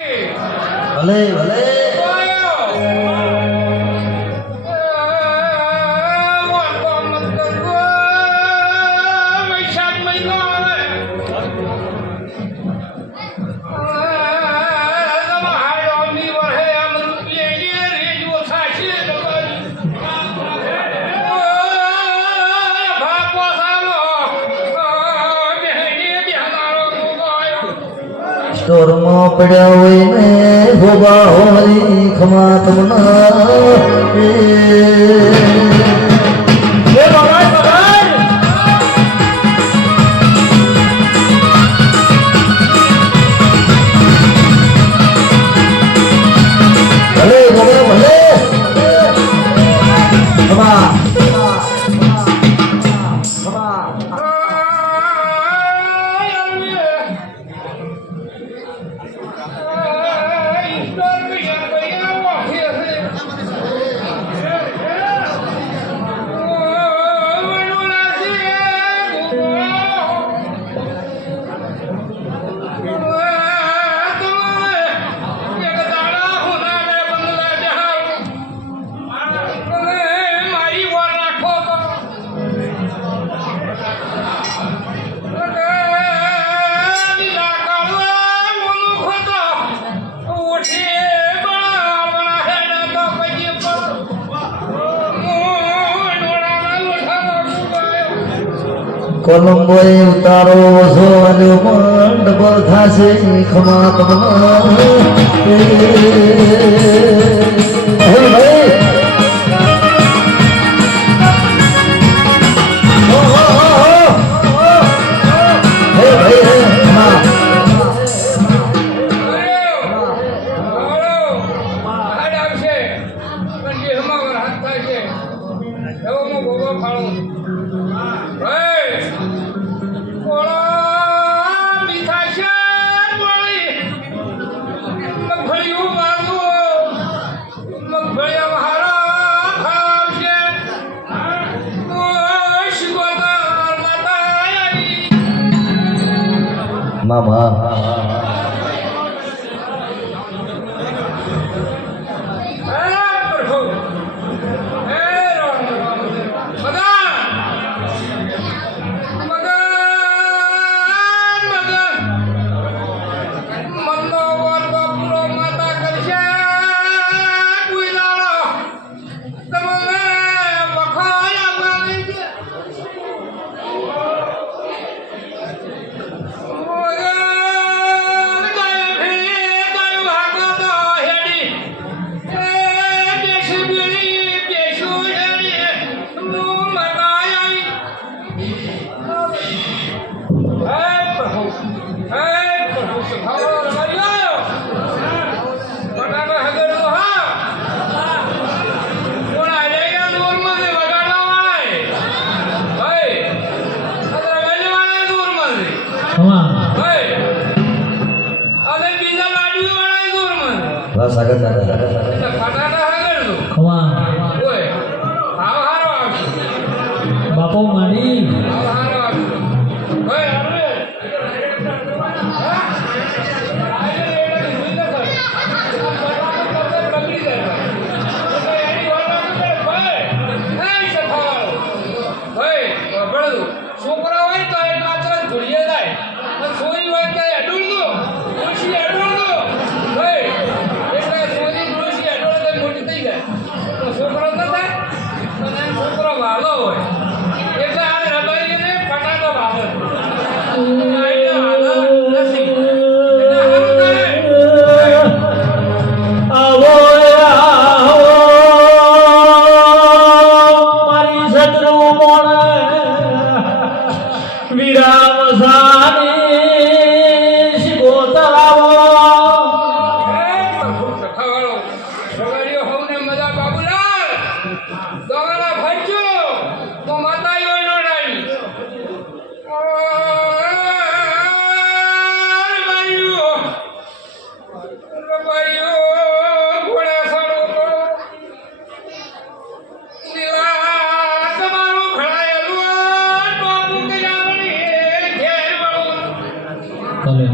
ભલે ભલે સ્ટોરમાં પડ્યા હોય ને ભોગા હોરી ખમા ભલે ભલે ભલે ખમા કોલંબો ઉતારો સોજો મંડપ થાશે ખમા મામા સાગર બાપો મારી છોકરા હોય તો એ માત્ર ઘોડીએ જાય, છોરી હોય તો એડું દો છોકરો ન થાય છોકરો વાલો હોય એટલે આ રબાઈને ફટાકો બાબત મારી શત્રુ મોણ વિરામ સાની શિગોતરાવો ભલે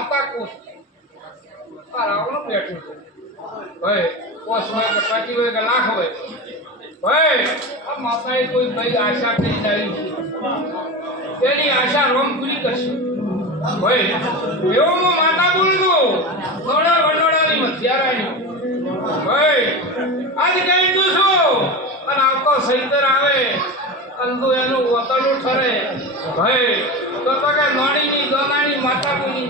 માતા કોસ આ રાવણ બેઠું છે ભાઈ કોસ હોય કે પાટી હોય કે લાખ હોય ભાઈ આ માતાએ કોઈ ભાઈ આશા કરી જાય તેની આશા રોમ પૂરી કરશે ભાઈ એવો હું માતા બોલતો થોડા વડોડાની મધ્યારાની ભાઈ આજ કહી દઉં છું અને આવતો સૈતર આવે અને તું એનું વતનું ઠરે ભાઈ તો કે નોણીની દોનાની માતા બોલી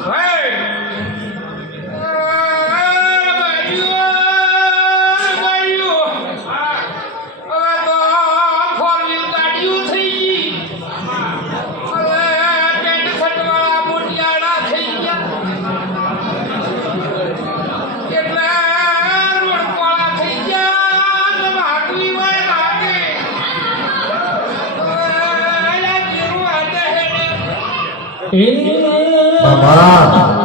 ભાઈ મામા